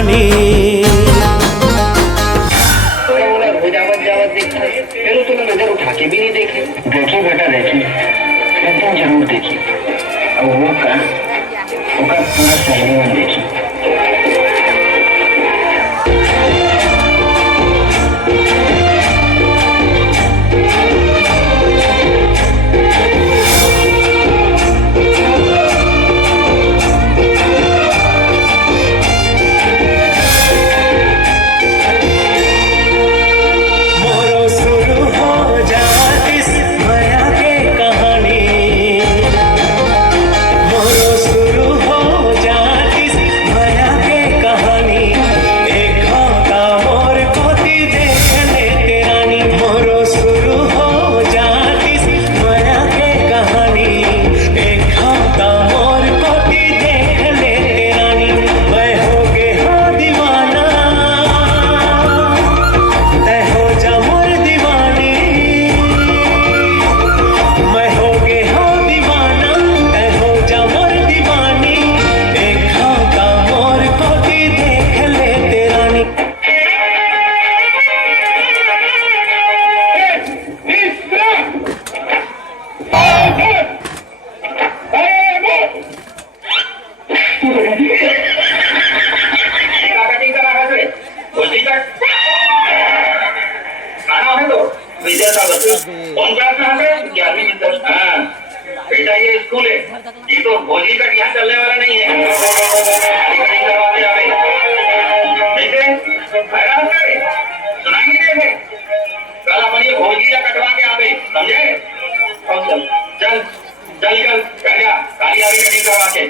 कहानी। तुला नजर उठा के भी नहीं देखी। देखी बेटा देखी, एकदम जरूर देखी। और वो का पूरा सहेली में देखी। कौन क्लास में है? 11वीं में। हाँ बेटा ये स्कूल है, ये तो भोजी का यहाँ चलने वाला नहीं है। सुनाई नहीं देते, कल अपन ये भोजी का कटवा के आ गए, समझे? चल चल चल निकल, काली आ गई कटिंग करवा के।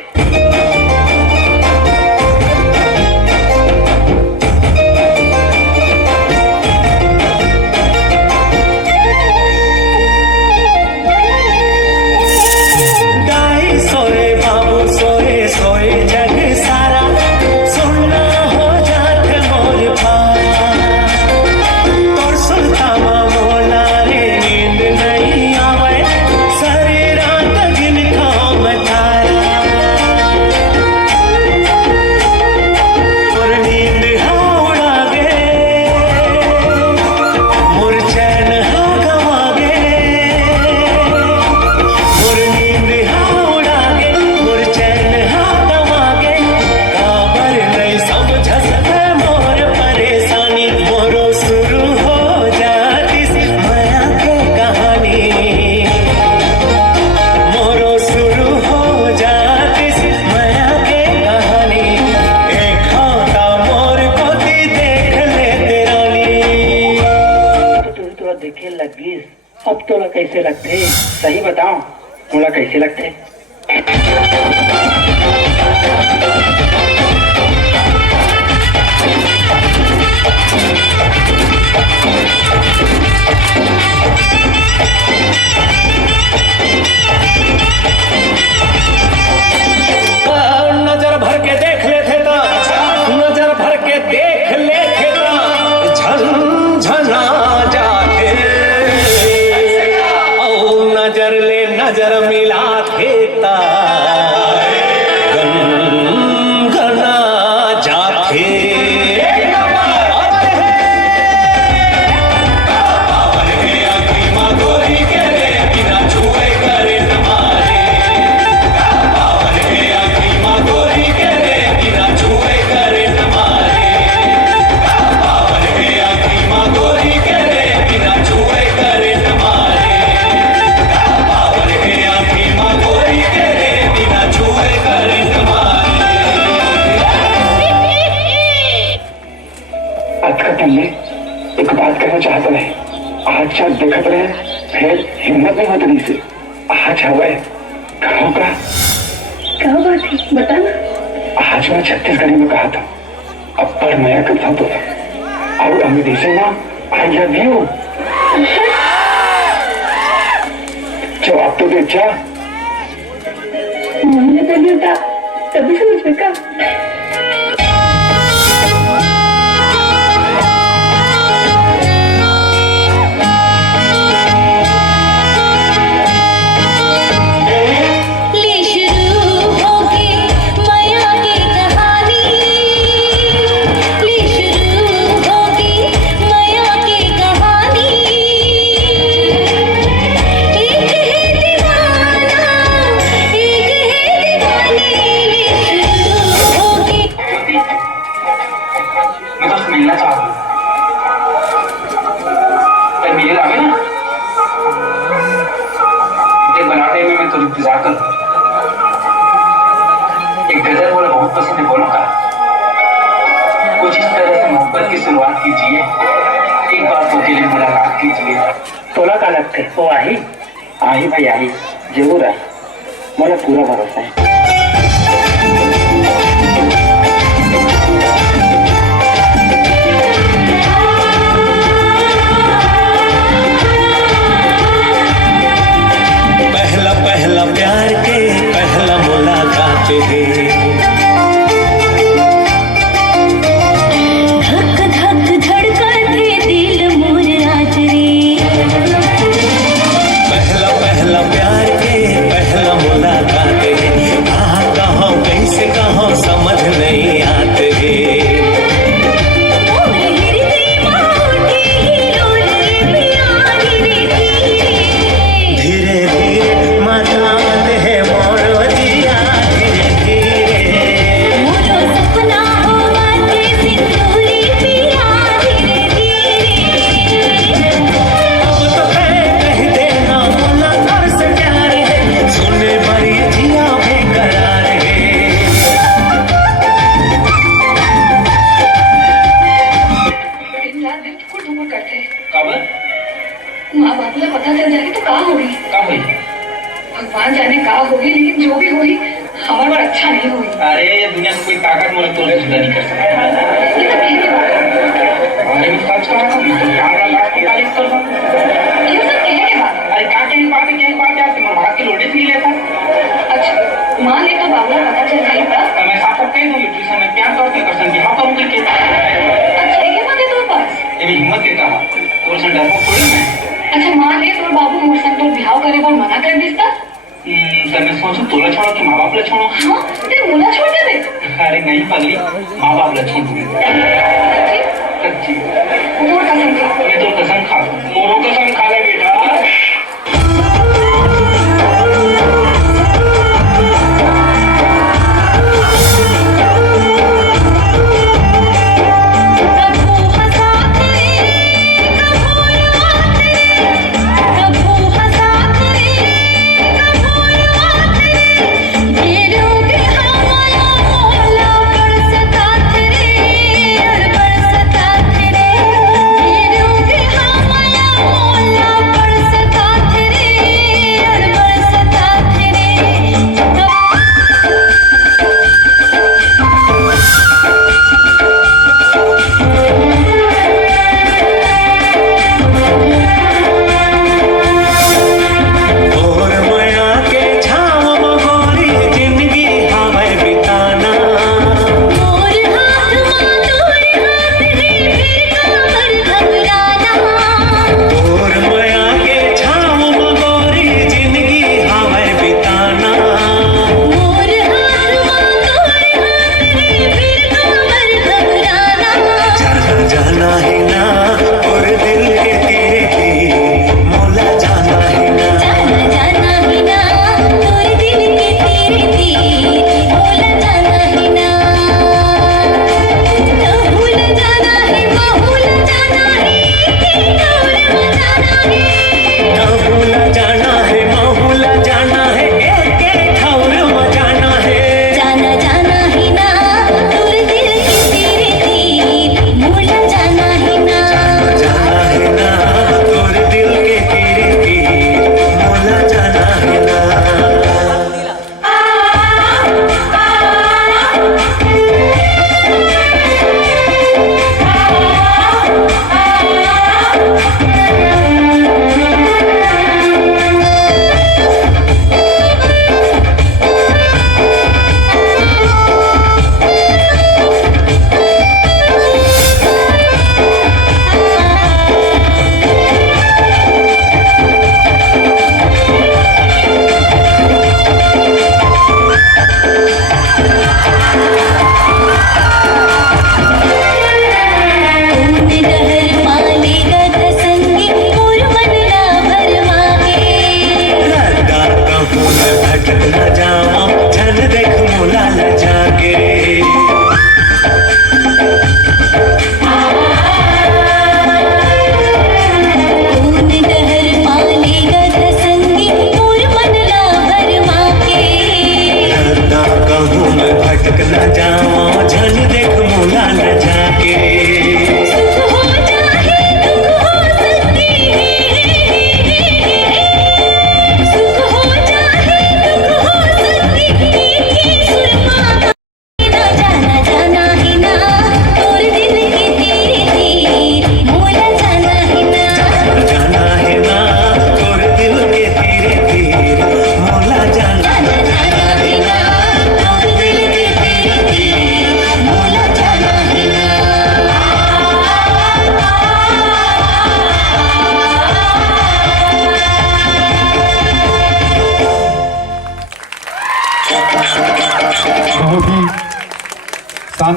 अब तोला कैसे लगते? सही बताओ, तोला कैसे लगते? नजर भर के देख लेते तो, नजर भर के देख लेते तो झंझना जाते। नजर ले नजर मिला देता, गनगना जाते। एक बात कहना चाहता है, आज चार देखत रहे, फिर हिम्मत नहीं होती से आज हवाए कहो का क्या बात है बताना। आज मैं छत्तीसगढ़ी में कहा था, अब पर मैं करता तो और अंग्रेजी में आई लव यू। जवाब तो दे जा। मम्मी ने दिया तभी समझ में का। मिलना चाहती हूँ। पर मिले आगे ना एक बनाते में मैं तो इंतजार कर एक गजल बोला बहुत पसंद है बोलो का कुछ इस तरह से मोहब्बत की शुरुआत कीजिए एक बार तो के लिए मुलाकात कीजिए। तोला का लगते वो आई भाई आई जरूर आई मला पूरा भरोसा है। पहला पहला प्यार के पहला मुलाकात है धक धक धड़कते दिल मोर आज रे पहला पहला प्यार के पहला मुलाकात है कहाँ कहाँ कैसे कहाँ समझ नहीं आते मोर हृदय माउठे हिलोल प्यार रे धीरे धीरे मातावत है मोर दिया धीरे धीरे मोरो सपना होवते सिंदूरी पिया धीरे धीरे अब तो कह देना मुलाकात से प्यार है सुने बड़ी जिया बेकरार है दिन रात दिल टुकुर टुकुर करते हैं। कब माँ बाप को पता चल जाएगी तो कहाँ होगी कब हुई? भगवान जाने कहाँ होगी लेकिन जो भी होगी हमारे बार अच्छा नहीं होगी। अरे ये दुनिया में कोई ताकत मुझे तो जुदा नहीं कर सकता। ये सब कहने बात अरे मैं सच कह रहा हूँ तो कैमरा लास्ट को तारीफ कर रहा हूँ। ये सब कहने बात अरे क्या कहने बात है मैं भाग के लोटे नहीं लेता। अच्छा मान ले तो बाबू को पता चल जाएगी तब तो मैं साफ कह दूंगी ट्यूशन में प्यार करते कर सकती हाँ करूँ करके अच्छा ये बात है तुम्हारे पास। ये भी हिम्मत देता हूँ तो उसने डर को थोड़ी मैं अच्छा मान ले तो बाबू मोर संग तो बिहाव करे पर मना कर दिस्ता सर मैं सोचूं तोला छोड़ो कि माँ बाप ला छोड़ो। हाँ तेरे मुला छोड़ दे अरे नहीं पगली माँ बाप ला छोड़ दूंगी सच्ची मोर कसम खा मैं तो कसम खा मोरो कसम खा ले बेटा। कभू हंसाते कभू रोते कभू हंसाते कभू रोते ये रोग हमारा मोला पर सताते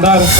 शानदार